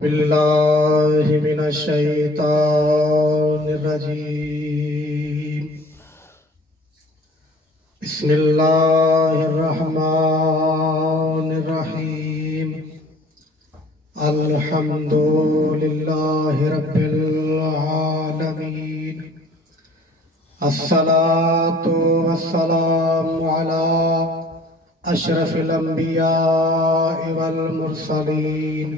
बिल्लाहि मिनश शैतानिर रजीम। बिस्मिल्लाहिर रहमानिर रहीम। अल्हम्दुलिल्लाहि रब्बिल आलमीन। अस्सलातु वस्सलामु अला अशरफिल अंबिया वल मुरसलीन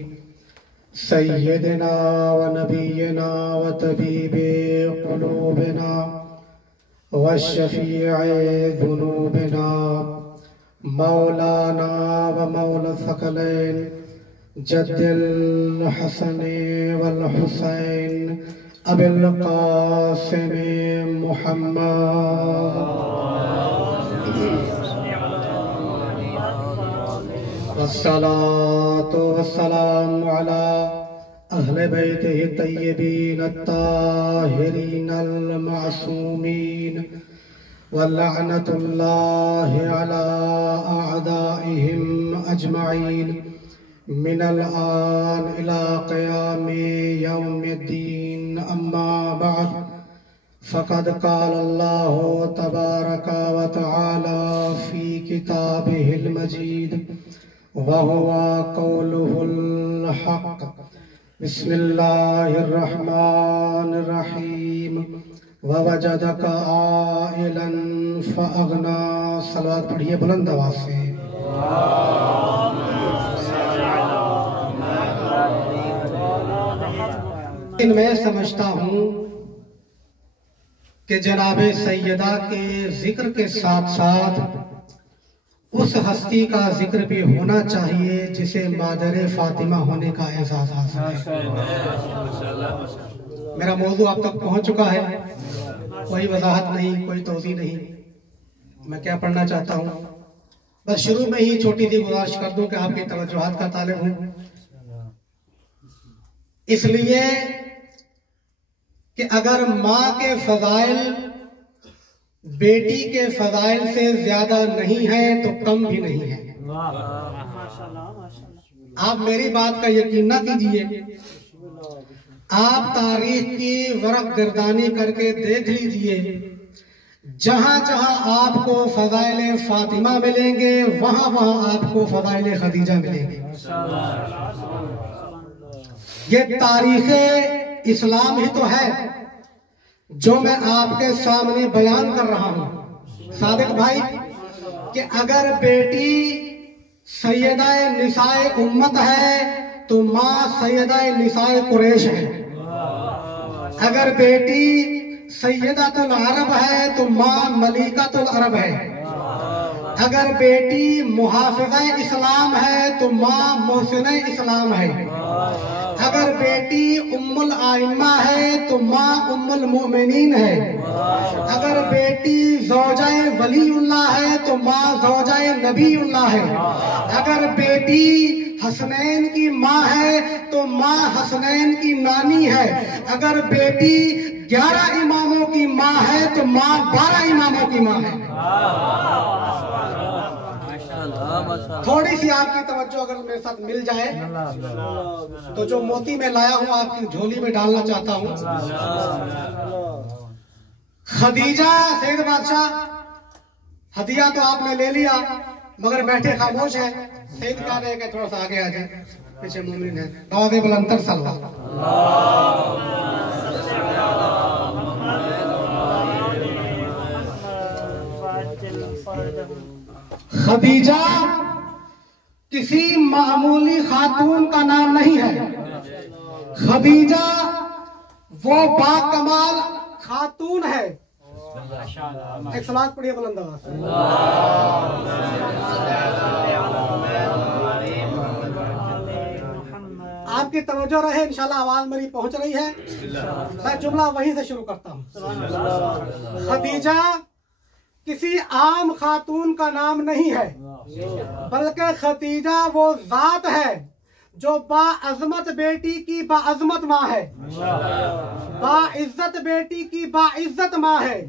सय्यदना व नबीना व तबीबे क़ुलूबिना व शफ़ीए ज़ुनूबिना मौलाना व मौला सकलैन जद्दिल हसन वल हुसैन अबिल क़ासिम मुहम्मद वस्सलातु वस्सलामु अला अहले बैतिहि तय्यबीन अत्ताहिरीन अल-मासूमीन वल्लअनतुल्लाहि अला अअदाइहिम अजमईन मिनल आन इला क़यामि यौमिद्दीन। अम्मा बअद फ़क़द क़ाल अल्लाहु तबारक व तआला फ़ी किताबिहिल मजीद वहुवा क़ौलुहुल हक़। बिस्मिल्लाहिर रहमानिर रहीम। ववजदक आइलन फ़अग़ना। सलावत पढ़िए बुलंद आवाज़ से। मैं समझता हूँ कि जनाबे सैयदा के जिक्र के साथ साथ उस हस्ती का जिक्र भी होना चाहिए जिसे मादरे फातिमा होने का एहसास हासिल है। मेरा मौजू आप तक पहुंच चुका है, कोई वजाहत नहीं, कोई तौज़ी नहीं। मैं क्या पढ़ना चाहता हूं, बस शुरू में ही छोटी सी गुजारिश कर दूं कि आपकी तवज्जुहात का तालिब हूं, इसलिए कि अगर माँ के फजाइल बेटी के फजाइल से ज्यादा नहीं है तो कम भी नहीं है। आप मेरी बात का यकीन ना कीजिए, आप तारीख की वरक गिरदानी करके देख लीजिए, जहां जहां आपको फजाइल फातिमा मिलेंगे वहां वहां आपको फजाइल खदीजा मिलेंगे। ये तारीख इस्लाम ही तो है जो मैं आपके सामने बयान कर रहा हूं सादिक भाई, कि अगर बेटी सैयदाए निसाए उम्मत है तो माँ सैयदाए निसाए कुरैश है। अगर बेटी सैयदातुल अरब है तो माँ मलिकातुल अरब है। अगर बेटी मुहाफिज़ा इस्लाम है तो माँ मोहसिन इस्लाम है। अगर बेटी उम्मुल आइम्मा है तो माँ उम्मुल मोमिनीन है। अगर बेटी ज़ौजाए वलीउल्लाह है तो माँ ज़ौजाए नबीउल्लाह है। अगर बेटी हसनैन की माँ है तो माँ हसनैन की नानी है। अगर बेटी 11 इमामों की माँ है तो माँ 12 इमामों की माँ है। थोड़ी सी आपकी तवज्जो अगर मेरे साथ मिल जाए तो जो मोती मैं लाया हूं आपकी झोली में डालना चाहता हूं। खदीजा सैयद बादशाह, हदिया तो आपने ले लिया मगर बैठे खामोश है। सैयद कह रहे हैं थोड़ा सा आगे आ जाए, पीछे मोमिन है। नवाज़े बुलंतर सल्लल्लाहु। खदीजा किसी मामूली खातून का नाम नहीं है। खदीजा वो बाकमाल खातून है। एक सलात पढ़िए बुलंद आवाज़ से। आपकी तवज्जो रहे, इंशाल्लाह आवाज मेरी पहुंच रही है। मैं जुमला वहीं से शुरू करता हूँ। खदीजा किसी आम खातून का नाम नहीं है, बल्कि खदीजा वो जात है जो बाअज़मत बेटी की बाअज़मत माँ है, बाइज्जत बेटी की बाइज्जत माँ है,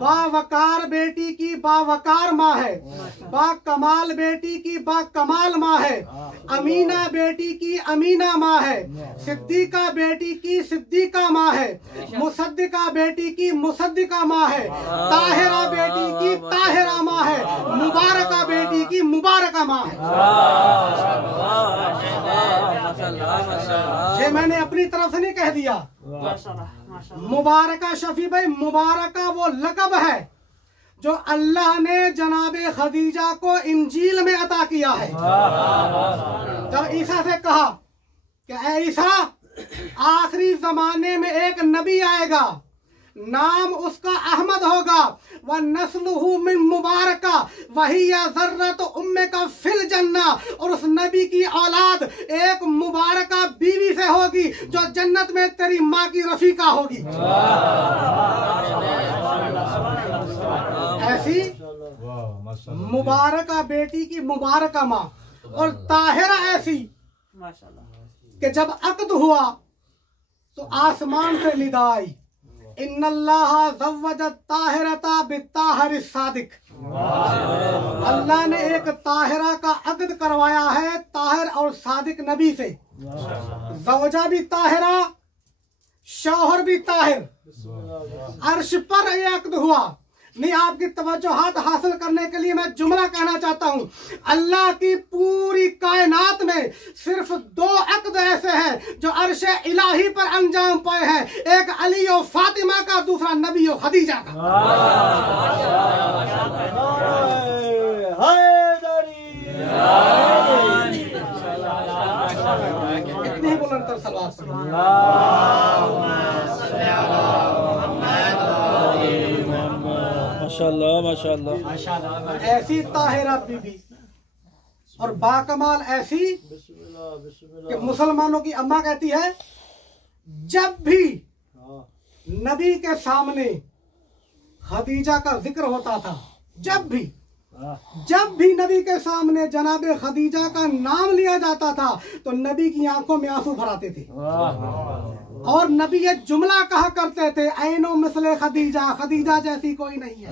बावकार बेटी की बावकार माँ है, बाकमाल बेटी की बाकमाल माँ है, अमीना बेटी की अमीना माँ है, सिद्दीका बेटी की सिद्दीका माँ है, मुसद्दिका बेटी की मुसद्दिका माँ है, ताहिरा बेटी की ताहिरा माँ है, मुबारका बेटी की मुबारका माँ है। ये मैंने अपनी तरफ से नहीं कह दिया। मुबारका शफी भाई, मुबारका वो लक़ब है जो अल्लाह ने जनाबे खदीजा को इंजील में अता किया है। जब ईसा से कहा कि ऐ ईसा, आखिरी जमाने में एक नबी आएगा, नाम उसका अहमद होगा, व नस्लुहु मिन मुबारका वही या ज़र्रत उम्मे का फिल जन्ना, और उस नबी की औलाद एक मुबारका बीवी से होगी जो जन्नत में तेरी माँ की रफीका होगी। ऐसी मुबारका बेटी की मुबारका माँ, और ताहिरा ऐसी कि जब अक़द हुआ तो आसमान से निदा आई, इन्नल्लाह ज़व्वजा ताहिरता बित्ताहिर सादिक। अल्लाह ने एक ताहिरा का अक़द करवाया है ताहिर और सादिक नबी से। ज़वजा भी ताहिरा, शौहर भी ताहिर। अर्श पर यह अक़द हुआ। नहीं, आपकी तवज्जोहात हासिल करने के लिए मैं जुमला कहना चाहता हूँ। अल्लाह की पूरी कायनात में सिर्फ दो अक़द ऐसे हैं जो अर्श इलाही पर अंजाम पाए हैं, एक अली और फातिमा का, दूसरा नबी और खदीजा का। इतनी ही बुलंद सलवात माशाल्लाह माशाल्लाह। ऐसी ताहिरा बीबी और बाकमाल ऐसी कि मुसलमानों की अम्मा कहती है, जब भी नबी के सामने खदीजा का जिक्र होता था, जब भी नबी के सामने जनाबे खदीजा का नाम लिया जाता था तो नबी की आंखों में आंसू भर आते थे। और नबी ये जुमला कहा करते थे, ऐनो मिसले खदीजा, खदीजा जैसी कोई नहीं है।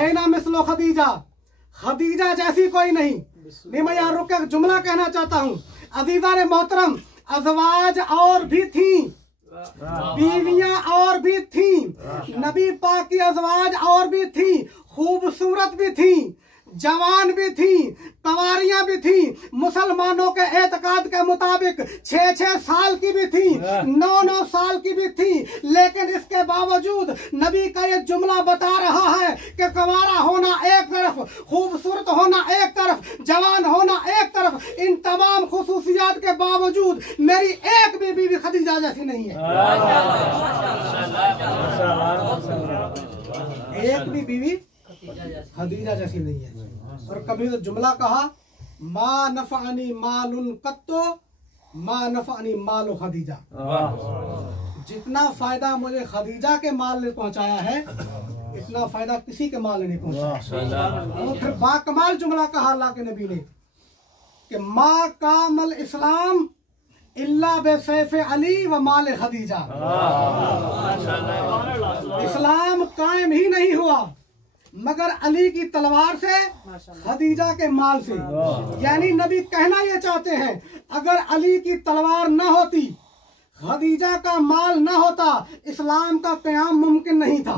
ऐना मिसलो खदीजा, खदीजा जैसी कोई नहीं। मैं यहाँ रुक कर जुमला कहना चाहता हूँ। अजीजा ने मोहतरम, अज़वाज और भी थी, बीवियां और भी थी, नबी पाक की अज़वाज और भी थी, खूबसूरत भी थी, जवान भी थी, कंवारियां भी थी, मुसलमानों के एतकाद के मुताबिक 6-6 साल की भी थी, 9-9 साल की भी थी। लेकिन इसके बावजूद नबी का ये जुमला बता रहा है कि कंवारा होना एक तरफ, खूबसूरत होना एक तरफ, जवान होना एक तरफ, इन तमाम खुसूसियात के बावजूद मेरी एक भी बीवी खदीजा जैसी नहीं है। एक भी बीवी खदीजा जैसी नहीं है। और कभी तो जुमला कहा, मा नफ़अनी मालुन कत्तो मा नफ़अनी मालु खदीजा। जितना फायदा मुझे खदीजा के माल ने पहुंचाया है, इतना फायदा किसी के माल ने नहीं पहुंचाया। और फिर बाकमाल जुमला कहा अल्लाह के नबी ने कि मा कामल इस्लाम इल्ला बेसैफ अली व माल खदीजा। इस्लाम कायम ही नहीं हुआ मगर अली की तलवार से, खदीजा के माल से। यानी नबी कहना ये चाहते हैं, अगर अली की तलवार न होती, खदीजा का माल न होता, इस्लाम का क़याम मुमकिन नहीं था।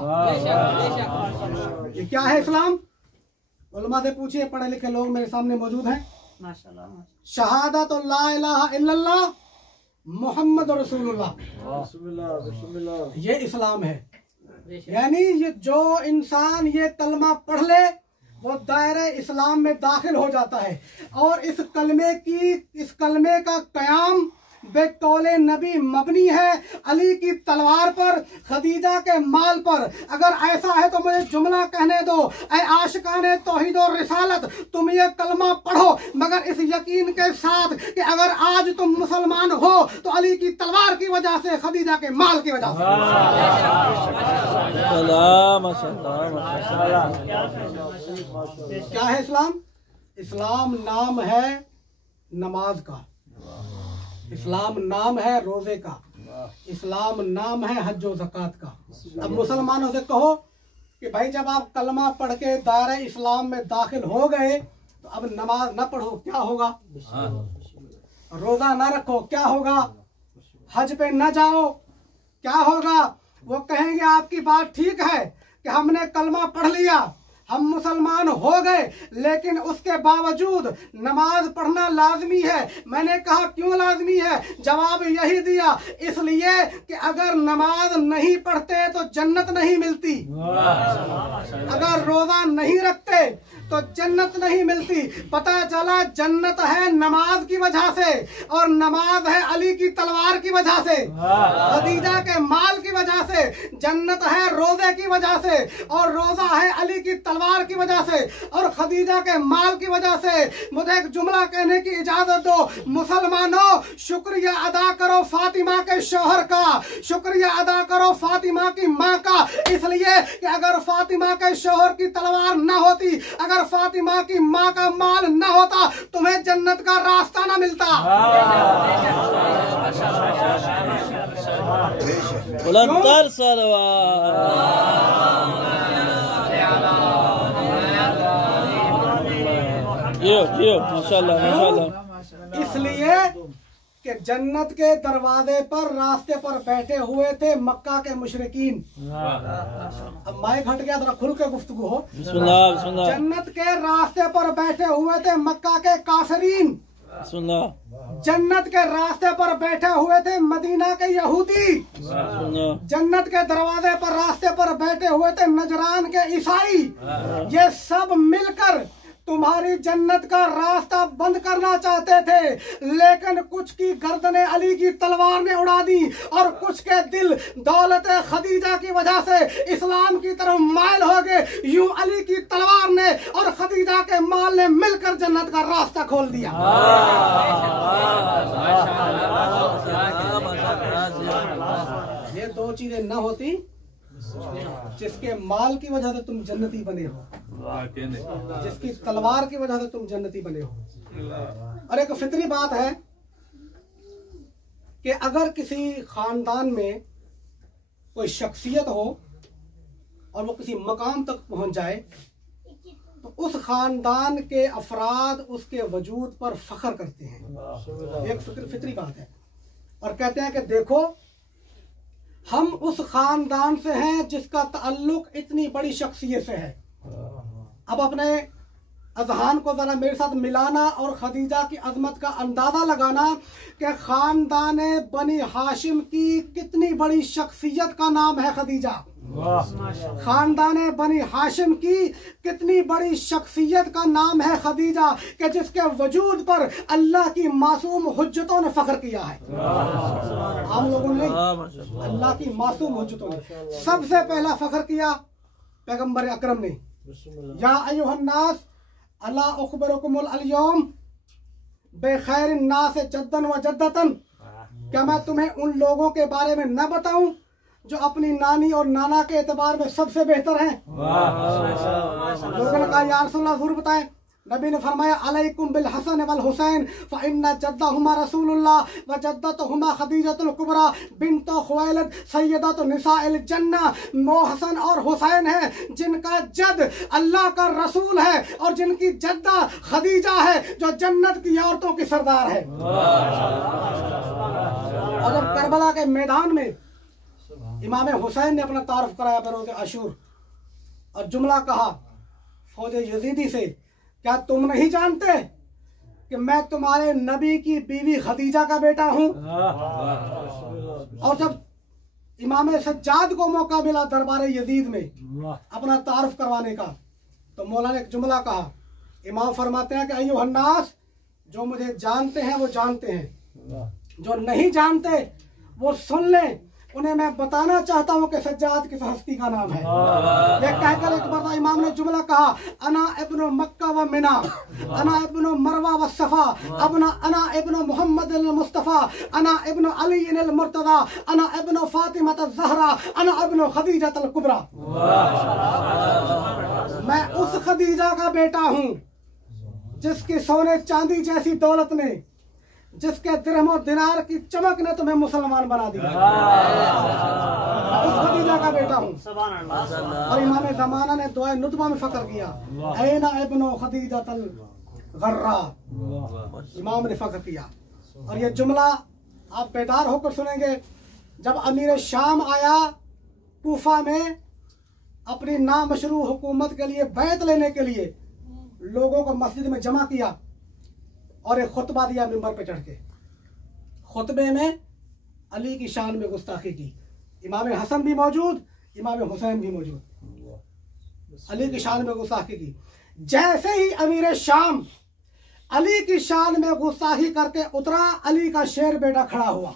ये क्या है इस्लाम? उलमा से पूछिए, पढ़े लिखे लोग मेरे सामने मौजूद हैं। शहादत ला इलाहा इल्लल्लाह मोहम्मद रसूलुल्लाह, ये इस्लाम है। यानी ये जो इंसान ये कलमा पढ़ ले वो दायरे इस्लाम में दाखिल हो जाता है। और इस कलमे का क़याम बेकौले नबी मबनी है अली की तलवार पर, खदीजा के माल पर। अगर ऐसा है तो मुझे जुमला कहने दो, ऐ आशिकाने तौहीद और रिसालत, तुम ये कलमा पढ़ो मगर इस यकीन के साथ कि अगर आज तुम मुसलमान हो तो अली की तलवार की वजह से, खदीजा के माल की वजह से। क्या है इस्लाम? इस्लाम नाम है नमाज का, इस्लाम नाम है रोजे का, इस्लाम नाम है हज और ज़कात का। अब मुसलमानों से कहो कि भाई जब आप कलमा पढ़ के दायरे इस्लाम में दाखिल हो गए तो अब नमाज न पढ़ो क्या होगा, रोजा न रखो क्या होगा, हज पे न जाओ क्या होगा। वो कहेंगे आपकी बात ठीक है कि हमने कलमा पढ़ लिया, हम मुसलमान हो गए, लेकिन उसके बावजूद नमाज पढ़ना लाजमी है। मैंने कहा क्यों लाजमी है? जवाब यही दिया, इसलिए कि अगर नमाज नहीं पढ़ते तो जन्नत नहीं मिलती, अगर रोजा नहीं रखते तो जन्नत नहीं मिलती। पता चला जन्नत है नमाज की वजह से, और नमाज है अली की तलवार की वजह से, खदीजा के माल की वजह से। जन्नत है रोजे की वजह से, और रोजा है अली की तलवार की वजह से, और खदीजा के माल की वजह से। मुझे एक जुमला कहने की इजाजत दो। मुसलमानों, शुक्रिया अदा करो फातिमा के शौहर का, शुक्रिया अदा करो फातिमा की माँ का, इसलिए कि अगर फातिमा के शौहर की तलवार न होती, अगर फातिमा की माँ का माल न होता, तुम्हें जन्नत का रास्ता न मिलता। बुलंदर सलवार। माशाल्लाह माशाल्लाह। इसलिए कि जन्नत के दरवाजे पर रास्ते पर बैठे हुए थे मक्का के मुशरिकीन। अब माइक हट गया, थोड़ा खुल के गुफ्तगू हो। जन्नत के रास्ते पर बैठे हुए थे मक्का के काफिरीन, जन्नत के रास्ते पर बैठे हुए थे मदीना के यहूदी, जन्नत के दरवाजे पर रास्ते पर बैठे हुए थे नजरान के ईसाई। ये सब मिलकर तुम्हारी जन्नत का रास्ता बंद करना चाहते थे, लेकिन कुछ की गर्दनें अली की तलवार ने उड़ा दी, और कुछ के दिल दौलत खदीजा की वजह से इस्लाम की तरफ माइल हो गए। यूं अली की तलवार ने और खदीजा के माल ने मिलकर जन्नत का रास्ता खोल दिया। ये दो चीजें न होती, जिसके माल की वजह से तुम जन्नती बने हो, जिसकी तलवार की वजह से तुम जन्नती बने हो। और एक फितरी बात है कि अगर किसी खानदान में कोई शख्सियत हो और वो किसी मकाम तक पहुंच जाए, तो उस खानदान के अफराद उसके वजूद पर फख्र करते हैं। एक फितरी बात है, और कहते हैं कि देखो हम उस खानदान से हैं जिसका ताल्लुक इतनी बड़ी शख्सियत से है। अब अपने अजहान को जरा मेरे साथ मिलाना और खदीजा की अजमत का अंदाजा लगाना कि खानदान बनी हाशिम की कितनी बड़ी शख्सियत का नाम है खदीजा। खानदान बनी हाशिम की कितनी बड़ी शख्सियत का नाम है खदीजा, कि जिसके वजूद पर अल्लाह की मासूम हुज्जतों ने फख्र किया है। आम लोगों ने, अल्लाह की मासूम हुज्जतों ने सबसे पहला फख्र किया पैगंबर अकरम ने। या अय्युहन्नास अला उखबिरुकुमुल अल्यौम बेखैरिन नास जद्दन व जद्दतन, क्या मैं तुम्हें उन लोगों के बारे में न बताऊं जो अपनी नानी और नाना के एतबार में सबसे बेहतर हैं? लोगों ने कहा या रसूलल्लाह जरूर बताएं। नबी ने फरमाया अलैकुम बिल हसन वल हुसैन फइन्ना जद्दहुमा रसूलुल्लाह व जद्दतुहुमा खदीजतुल कुबरा बिन्त खुवैलिद सय्यदतु निसाइल जन्नह। वो हसन और हुसैन है जिनका जद अल्लाह का रसूल है, और जिनकी जद्दा खदीजा है जो जन्नत की औरतों की सरदार है। और जब करबला के मैदान में इमाम हुसैन ने अपना तारुफ कराया बरोज़ अशूर, और जुमला कहा फौज यजीदी से, क्या तुम नहीं जानते कि मैं तुम्हारे नबी की बीवी खदीजा का बेटा हूं? और जब इमाम सज्जाद को मौका मिला दरबार यजीद में अपना तारुफ करवाने का, तो मौला ने एक जुमला कहा। इमाम फरमाते हैं कि अय्युहन्नास, जो मुझे जानते हैं वो जानते हैं, जो नहीं जानते वो सुन लें। उन्हें मैं बताना चाहता हूँ कि सज्जाद किस हस्ती का नाम है। ये कहकर एक बार इमाम ने जुमला कहा, अना इब्नु मक्का व मिना, अना इब्नु मरवा व सफा, अना इब्नु मोहम्मद अल मुस्तफा, अना इब्नु अली अल मुर्तदा, अना इब्नु फातिमा ज़हरा, अना इब्नु खदीजा अल कुबरा। मैं उस खदीजा का बेटा हूँ जिसकी सोने चांदी जैसी दौलत ने, जिसके दिरहम और दिनार की चमक ने तुम्हें मुसलमान बना दिया। उस खदीजा का बेटा हूँ। और इमाम ज़माना ने दुआ नुतबा में फक्र किया, ऐना इब्नो खदीजतल गर्रा, इमाम ने फक्र किया। और ये जुमला आप बेदार होकर सुनेंगे। जब अमीर शाम आया कूफा में अपनी नामशरू हुकूमत के लिए बैत लेने के लिए, लोगों को मस्जिद में जमा किया और एक खुतबा दिया मिंबर पे चढ़ के। खुतबे में अली की शान में गुस्ताखी की। इमाम हसन भी मौजूद, इमाम हुसैन भी मौजूद, अली की शान में गुस्ताखी की। जैसे ही अमीर शाम अली की शान में गुस्ताखी करके उतरा, अली का शेर बेटा खड़ा हुआ,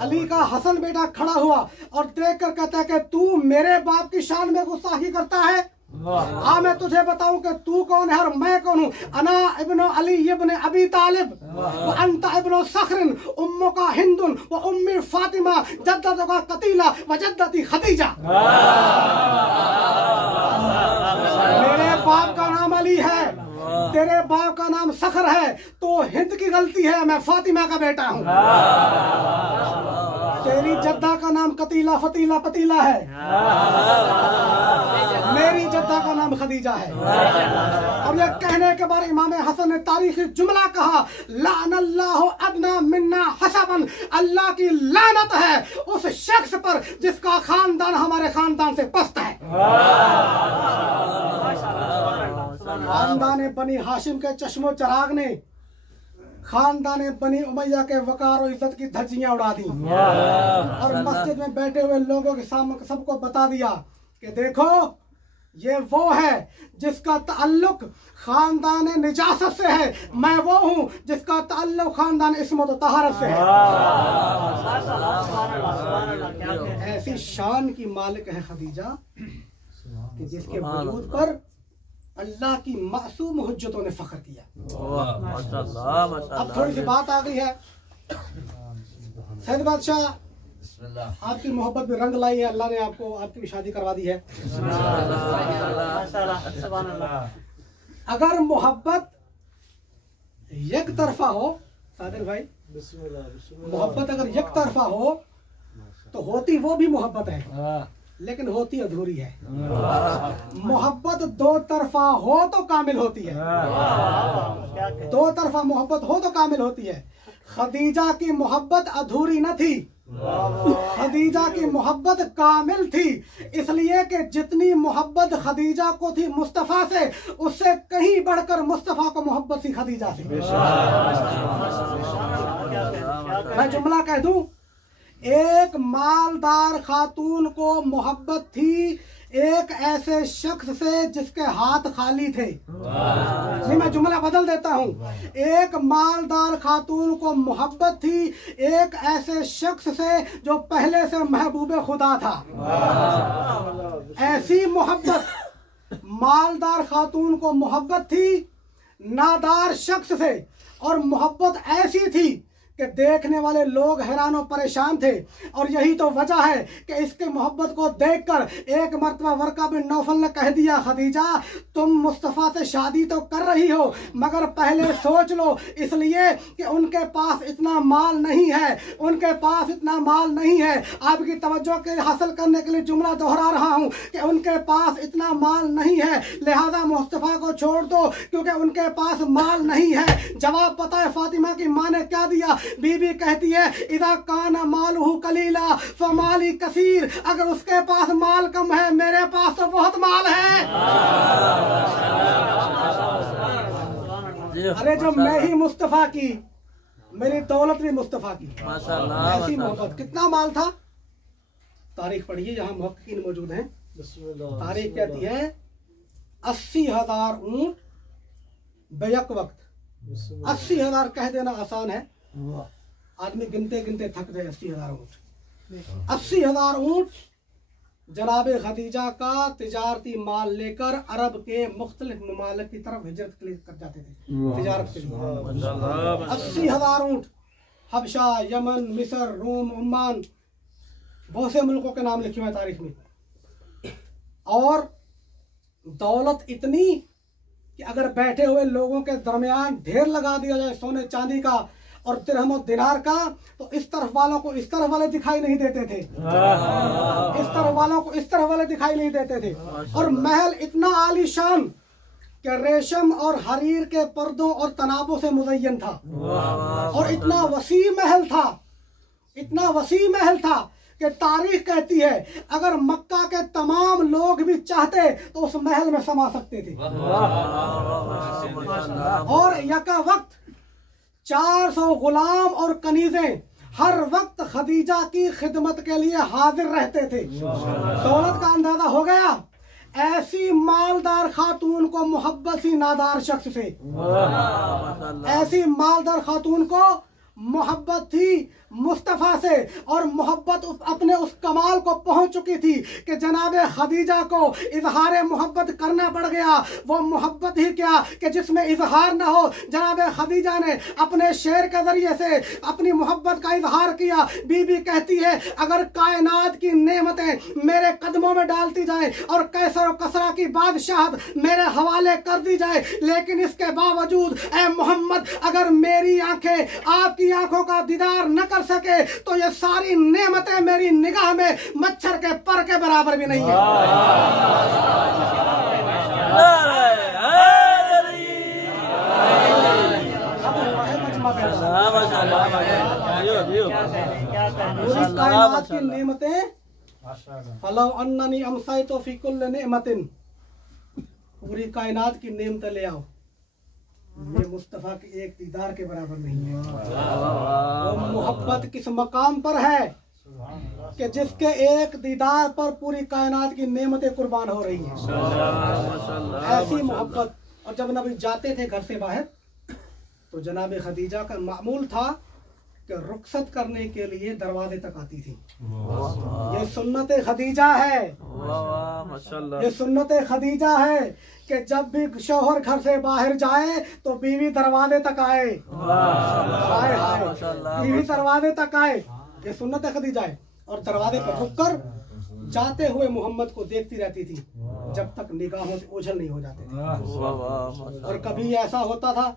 अली का हसन बेटा खड़ा हुआ और देख कर कहता है कि तू मेरे बाप की शान में गुस्ताखी करता है। हाँ, मैं तुझे बताऊं कि तू कौन है और मैं कौन हूँ। अना इब्नो अली इब्न अबी तालिब व अंता इब्नो सखरिन उम्मु का हिंदुन व उम्मी फातिमा जद्दतु का कतीला व जद्दती खदीजा। मेरे बाप का नाम अली है, तेरे बाप का नाम सखर है, तो हिंद की गलती है, मैं फातिमा का बेटा हूँ। तेरी जद्दा का नाम कतीला फतीला पतीला है, मेरी जद्दा का नाम खदीजा है। और यह कहने के बाद इमाम हसन ने तारीखी जुमला कहा, लानल्लाहु अदना मिन्ना हसबन, अल्लाह की लानत है उस शख्स पर जिसका खानदान हमारे खानदान से पस्त है। खानदान बनी हाशिम के चश्मो चराग ने खानदान बनी उमैया के वकार और इज्जत की धज्जियां उड़ा दी और मस्जिद में बैठे हुए लोगों के सामने सबको बता दिया कि देखो ये वो है जिसका ताल्लुक खानदान निजासत से है, मैं वो हूँ जिसका ताल्लुक खानदान इस्मत और तहारत से है। ऐसी शान की मालिक है खदीजा कि जिसके वजूद पर अल्लाह की मासूम हुज्जतों ने फख्र किया। अब थोड़ी सी बात आ गई है। सैयद बादशाह, आपकी मोहब्बत में रंग लाई है, अल्लाह ने आपको आपकी भी शादी करवा दी है। अगर मोहब्बत एक तरफा हो सादिक भाई, मोहब्बत अगर एक तरफा हो तो होती वो भी मोहब्बत है, लेकिन होती अधूरी है। मोहब्बत दो तरफा हो तो कामिल होती है, दो तरफा मोहब्बत हो तो कामिल होती है। खदीजा की मोहब्बत अधूरी न थी, खदीजा की मोहब्बत कामिल थी, इसलिए कि जितनी मोहब्बत खदीजा को थी मुस्तफा से, उससे कहीं बढ़कर मुस्तफा को मोहब्बत थी खदीजा से। मैं जुमला कह दूं, एक मालदार खातून को मोहब्बत थी एक ऐसे शख्स से जिसके हाथ खाली थे। नहीं, मैं जुमला बदल देता हूँ। एक मालदार खातून को मोहब्बत थी एक ऐसे शख्स से जो पहले से महबूबे खुदा था। ऐसी मोहब्बत मालदार खातून को मोहब्बत थी नादार शख्स से, और मोहब्बत ऐसी थी कि देखने वाले लोग हैरान और परेशान थे। और यही तो वजह है कि इसके मोहब्बत को देखकर एक मर्तबा वर्का बिन नौफल ने कह दिया, खदीजा तुम मुस्तफ़ा से शादी तो कर रही हो मगर पहले सोच लो, इसलिए कि उनके पास इतना माल नहीं है, उनके पास इतना माल नहीं है। आपकी तवज्जो के हासिल करने के लिए जुमला दोहरा रहा हूँ कि उनके पास इतना माल नहीं है, लिहाजा मुस्तफ़ा को छोड़ दो क्योंकि उनके पास माल नहीं है। जवाब पता है फातिमा की माँ ने क्या दिया? बीबी कहती है, इदा काना मालहू कलीला फमाली कसीर, अगर उसके पास माल कम है मेरे पास तो बहुत माल है। अरे जो मैं ही मुस्तफा की, मेरी दौलत भी मुस्तफा की। ऐसी मोहब्बत। कितना माल था? तारीख पढ़िए, यहाँ मुहक्किकीन मौजूद हैं। तारीख कहती है 80,000 ऊंट बेयक वक्त। 80,000 कह देना आसान है, आदमी गिनते गिनते थक जाए। 80,000 ऊंट, 80,000 ऊंट जनाबे खदीजा का तिजारती माल लेकर अरब के मुख्तलिफ ममालिक की तरफ हिजरत के लिए कर जाते थे तिजारत के लिए। 80,000 ऊंट हबशा, यमन, मिस्र, रोम, ओमान, बहुत से मुल्कों के नाम लिखे हुए तारीख में। और दौलत इतनी कि अगर बैठे हुए लोगों के दरमियान ढेर लगा दिया जाए सोने चांदी का और दिरहम और दिनार का, तो इस तरफ वालों को इस तरफ वाले दिखाई नहीं देते थे, इस तरफ वालों को इस तरफ वाले दिखाई नहीं देते थे। और महल इतना आलीशान कि रेशम और हरीर के पर्दों और तनाबों से मुज़य्यन था, और इतना वसी महल था, इतना वसी महल था कि तारीख कहती है अगर मक्का के तमाम लोग भी चाहते तो उस महल में समा सकते थे। और यका वक्त 400 गुलाम और कनीजें हर वक्त खदीजा की खिदमत के लिए हाजिर रहते थे। दौलत का अंदाजा हो गया। ऐसी मालदार खातून को मोहब्बत सी नादार शख्स से, ऐसी मालदार खातून को मोहब्बत थी मुस्तफ़ा से, और मोहब्बत अपने उस कमाल को पहुंच चुकी थी कि जनाब खदीजा को इजहार मोहब्बत करना पड़ गया। वो मोहब्बत ही क्या कि जिसमें इजहार ना हो। जनाब खदीजा ने अपने शेर के जरिए से अपनी मोहब्बत का इजहार किया। बीबी कहती है अगर कायनात की नेमतें मेरे कदमों में डालती जाए और कैसर और कसरा की बादशाहत मेरे हवाले कर दी जाए, लेकिन इसके बावजूद ए मोहम्मद अगर मेरी आंखें आपकी आंखों का दीदार न कर सके तो ये सारी नेमतें मेरी निगाह में मच्छर के पर के बराबर भी नहीं है। पूरी कायनात की नेमतें, फलो अन्ननी अमसाइतो फी कुल्ल नेमतिन, पूरी कायनात की नेमतें ले आओ, ये मुस्तफा के एक दीदार के बराबर नहीं है। वो मोहब्बत किस मकाम पर है कि जिसके एक दीदार पर पूरी कायनात की नेमतें कुर्बान हो रही हैं। ऐसी मोहब्बत। और जब नबी जाते थे घर से बाहर तो जनाब खदीजा का मामूल था कि रुखसत करने के लिए दरवाजे तक आती थी। ये सुन्नत खदीजा है, ये सुन्नत खदीजा है कि जब भी शौहर घर से बाहर जाए तो बीवी दरवाजे तक आए। हाय हाय, बीवी दरवाजे तक आए, ये सुन्नत खदीजा है। और दरवाजे पर रुककर जाते हुए मोहम्मद को देखती रहती थी जब तक निगाहों से ओझल नहीं हो जाते थे। और कभी ऐसा होता था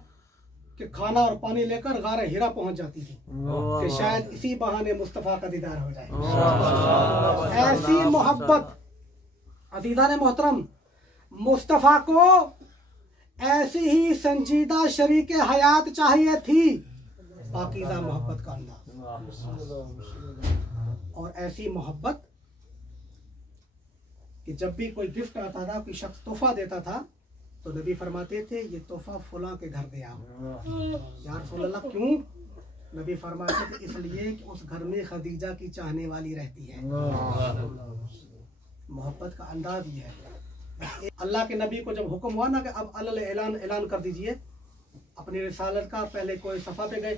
कि खाना और पानी लेकर गारे हीरा पहुंच जाती थी कि शायद इसी बहाने मुस्तफा का दीदार हो जाए। ऐसी मोहब्बत अजीज़ान मोहतरम, मुस्तफा को ऐसी ही संजीदा शरीक हयात चाहिए थी, पाकीज़ा मोहब्बत का अंदाज। और ऐसी मोहब्बत कि जब भी कोई गिफ्ट आता था, कोई शख्स तोहफा देता था तो नबी फरमाते थे ये तोहफा फुला के घर दे आओ। या रसूल अल्लाह, क्यों? नबी फरमाते थे इसलिए कि उस घर में खदीजा की चाहने वाली रहती है। मोहब्बत का अंदाज ये है। अल्लाह के नबी को जब हुक्म हुआ ना कि अब ऐलान कर दीजिए अपनी रिसालत का, पहले कोई सफ़ा पे गए,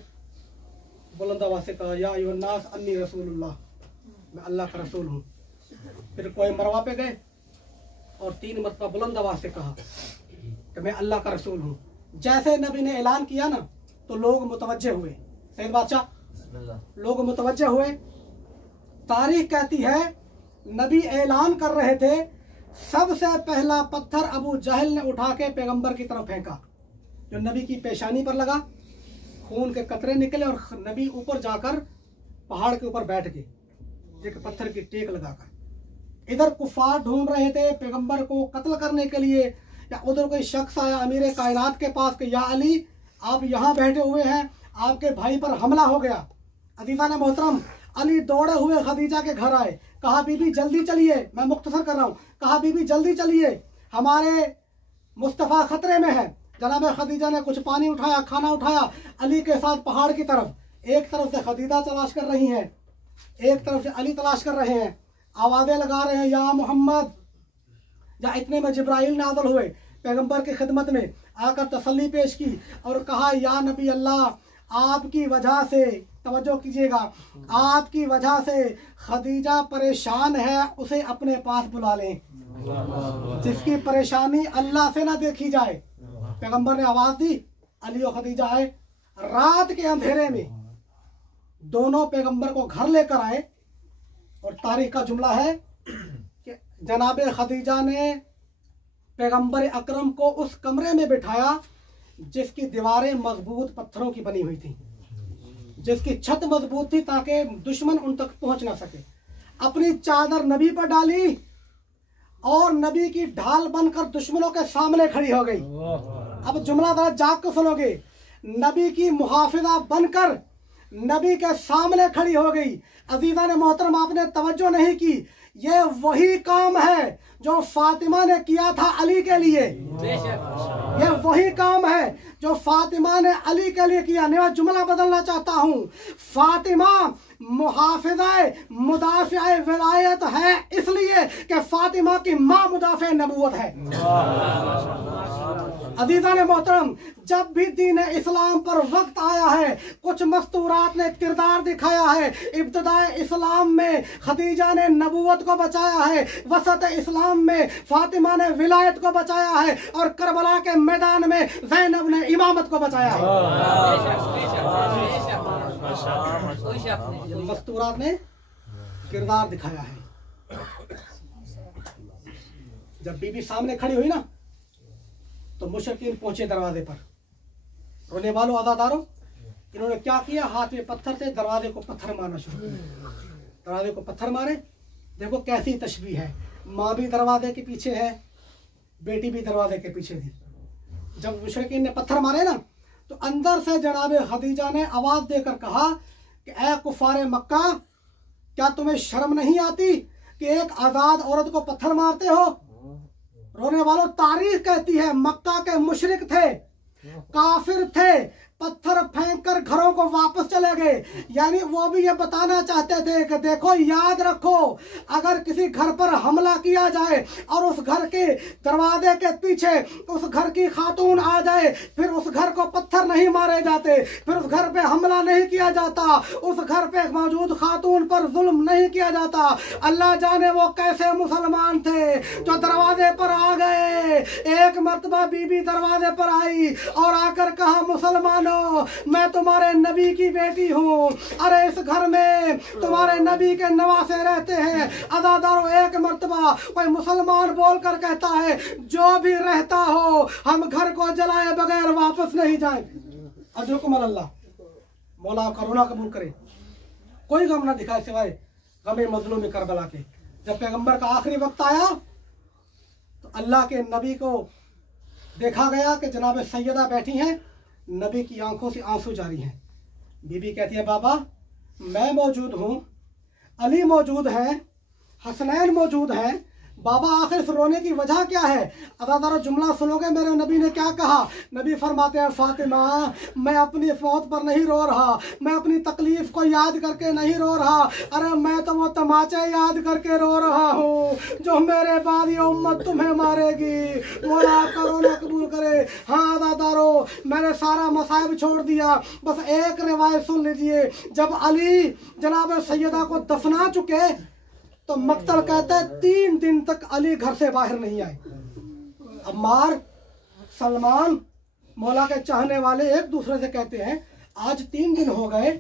बुलंद आवाज़ से कहा या अय्युहन्नास अन्नी रसूलुल्लाह, मैं अल्लाह का रसूल हूँ। फिर कोई मरवा पे गए और 3 मरतबा बुलंद आवाज़ से कहा कि मैं अल्लाह का रसूल हूँ। जैसे नबी ने ऐलान किया ना तो लोग मुतवज्जे हुए। सैयद बादशाह, लोग मुतवज्जे हुए। तारीख कहती है नबी ऐलान कर रहे थे, सबसे पहला पत्थर अबू जहल ने उठा के पैगंबर की तरफ फेंका, जो नबी की पेशानी पर लगा, खून के कतरे निकले और नबी ऊपर जाकर पहाड़ के ऊपर बैठ गए एक पत्थर की टेक लगाकर। इधर कुफार ढूंढ रहे थे पैगंबर को कत्ल करने के लिए, या उधर कोई शख्स आया अमीर कायनात के पास कि या अली आप यहाँ बैठे हुए हैं, आपके भाई पर हमला हो गया। अजीज़ान मोहतरम, अली दौड़े हुए खदीजा के घर आए, कहा बीबी जल्दी चलिए, मैं मुख्तसर कर रहा हूँ, कहा बीबी जल्दी चलिए हमारे मुस्तफ़ा खतरे में है। जनाब खदीजा ने कुछ पानी उठाया, खाना उठाया, अली के साथ पहाड़ की तरफ, एक तरफ से खदीजा तलाश कर रही हैं, एक तरफ से अली तलाश कर रहे हैं, आवाज़ें लगा रहे हैं या मोहम्मद। या इतने में जिब्राइल नाज़िल हुए, पैगंबर की खिदमत में आकर तसल्ली पेश की और कहा या नबी अल्लाह, आपकी वजह से, तवज्जो कीजिएगा, आपकी वजह से खदीजा परेशान है, उसे अपने पास बुला लें, जिसकी परेशानी अल्लाह से ना देखी जाए। पैगंबर ने आवाज़ दी, अली और खदीजा आए। रात के अंधेरे में दोनों पैगंबर को घर लेकर आए। और तारीख का जुमला है कि जनाब खदीजा ने पैगंबर अकरम को उस कमरे में बिठाया जिसकी दीवारें मजबूत पत्थरों की बनी हुई थी, जिसकी छत मजबूत थी ताकि दुश्मन उन तक पहुंच ना सके। अपनी चादर नबी पर डाली और नबी की ढाल बनकर दुश्मनों के सामने खड़ी हो गई। अब जुमला जरा जाग कर सुनोगे, नबी की मुहाफिजा बनकर नबी के सामने खड़ी हो गई। अजीजा ने मोहतरम, आपने तवज्जो नहीं की, ये वही काम है जो फातिमा ने किया था अली के लिए। ये वही काम है जो फातिमा ने अली के लिए किया। मैं जुमला बदलना चाहता हूँ, फातिमा मुहाफिज़ाए मुदाफ़िए विलायत है इसलिए कि फातिमा की माँ मुदाफ़िए नबूवत है। अजीज़ान मोहतरम, जब भी दीन इस्लाम पर वक्त आया है, कुछ मस्तूरात ने किरदार दिखाया है। इब्तिदाए इस्लाम में खदीजा ने नबूवत को बचाया है, वसत इस्लाम में फातिमा ने विलायत को बचाया है, और करबला के मैदान में ज़ैनब ने इमामत को बचाया है। मस्तूरात ने किरदार दिखाया है। जब बीबी सामने खड़ी हुई ना, तो मुशरिकीन पहुंचे दरवाजे पर। रोने वालों, अज़ादारों, इन्होंने क्या किया? हाथ में पत्थर से दरवाजे को पत्थर मारना शुरू किया। दरवाजे को पत्थर मारे। देखो कैसी तशबीह है, माँ भी दरवाजे के पीछे है, बेटी भी दरवाजे के पीछे थी। जब मुशरिकीन ने पत्थर मारे ना, तो अंदर से जनाब खदीजा ने आवाज देकर कहा कि ऐ कुफारे मक्का, क्या तुम्हें शर्म नहीं आती कि एक आजाद औरत को पत्थर मारते हो? रोने वालों, तारीख कहती है मक्का के मुशरिक थे, काफिर थे, पत्थर फेंक कर घरों को वापस चले गए। यानी वो भी ये बताना चाहते थे कि देखो, याद रखो, अगर किसी घर पर हमला किया जाए और उस घर के दरवाजे के पीछे उस घर की खातून आ जाए, फिर उस घर को पत्थर नहीं मारे जाते, फिर उस घर पे हमला नहीं किया जाता, उस घर पे मौजूद खातून पर जुल्म नहीं किया जाता। अल्लाह जाने वो कैसे मुसलमान थे जो दरवाजे पर आ गए। एक मर्तबा बीबी दरवाजे पर आई और आकर कहा, मुसलमान मैं तुम्हारे नबी की बेटी हूँ, अरे इस घर में तुम्हारे नबी के नवासे रहते हैं। अज़ादारों, एक मर्तबा कोई मुसलमान बोलकर कहता है, जो भी रहता हो हम घर को जलाए बगैर वापस नहीं जाएंगे। अजरुकुम अल्लाह, मौला आपका रोना कबूल करे। कोई गम ना दिखाए सिवाय गमे मजलूम करबला के। जब पैगंबर का आखिरी वक्त आया तो अल्लाह के नबी को देखा गया कि जनाब सैयदा बैठी हैं, नबी की आंखों से आंसू जारी हैं। बीबी कहती है, बाबा मैं मौजूद हूँ, अली मौजूद है, हसनैन मौजूद है, बाबा आखिर इस रोने की वजह क्या है? अदादारा जुमला सुनोगे मेरे नबी ने क्या कहा? नबी फरमाते हैं, फातिमा मैं अपनी मौत पर नहीं रो रहा, मैं अपनी तकलीफ को याद करके नहीं रो रहा, अरे मैं तो वो तमाचे याद करके रो रहा हूँ जो मेरे बाद ये उम्मत तुम्हें मारेगी। मौला आपका रोना कबूल करे। हाँ अदादारो, मैंने सारा मसाइब छोड़ दिया, बस एक रिवायत सुन लीजिए। जब अली जनाब सैयदा को दफना चुके तो मक्तल कहता है 3 दिन तक अली घर से बाहर नहीं आए। अम्मार, सलमान, मौला के चाहने वाले एक दूसरे से कहते हैं, आज 3 दिन हो गए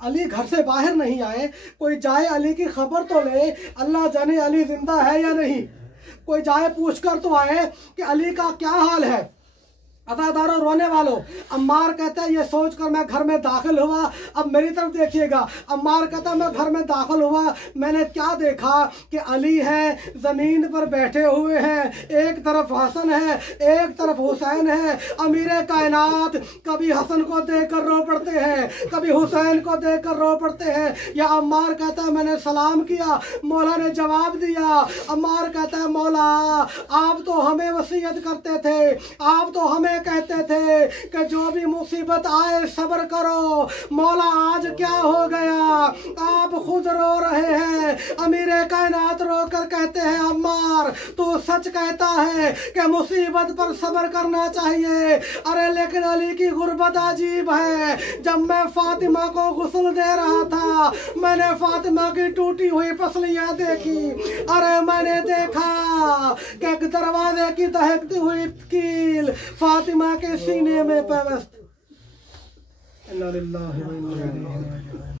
अली घर से बाहर नहीं आए, कोई जाए अली की खबर तो ले, अल्लाह जाने अली जिंदा है या नहीं, कोई जाए पूछकर तो आए कि अली का क्या हाल है। अज़ादारों, रोने वालों, अम्मार कहता है, ये सोचकर मैं घर में दाखिल हुआ। अब मेरी तरफ देखिएगा। अम्मार कहता है, मैं घर में दाखिल हुआ, मैंने क्या देखा कि अली है, ज़मीन पर बैठे हुए हैं, एक तरफ हसन है, एक तरफ हुसैन है। अमीर कायनात कभी हसन को देखकर रो पड़ते हैं, कभी हुसैन को देखकर रो पड़ते हैं। या अम्मार कहता है, मैंने सलाम किया, मौला ने जवाब दिया। अम्मार कहता है, मौला आप तो हमें वसीयत करते थे, आप तो हमें कहते थे कि जो भी मुसीबत आए सब्र करो। मौला आज क्या हो गया, आप खुद रो रहे हैं। अमीर कायनात रोकर कहते हैं, अम्मार तू सच कहता है कि मुसीबत पर सब्र करना चाहिए, अरे लेकिन अली की गुर्बत अजीब है। जब मैं फातिमा को गुस्ल दे रहा था, मैंने फातिमा की टूटी हुई पसलियां देखी, अरे मैंने देखा कि दरवाजे की दहकती हुई कील फातिमा के सीने में पेवस्त।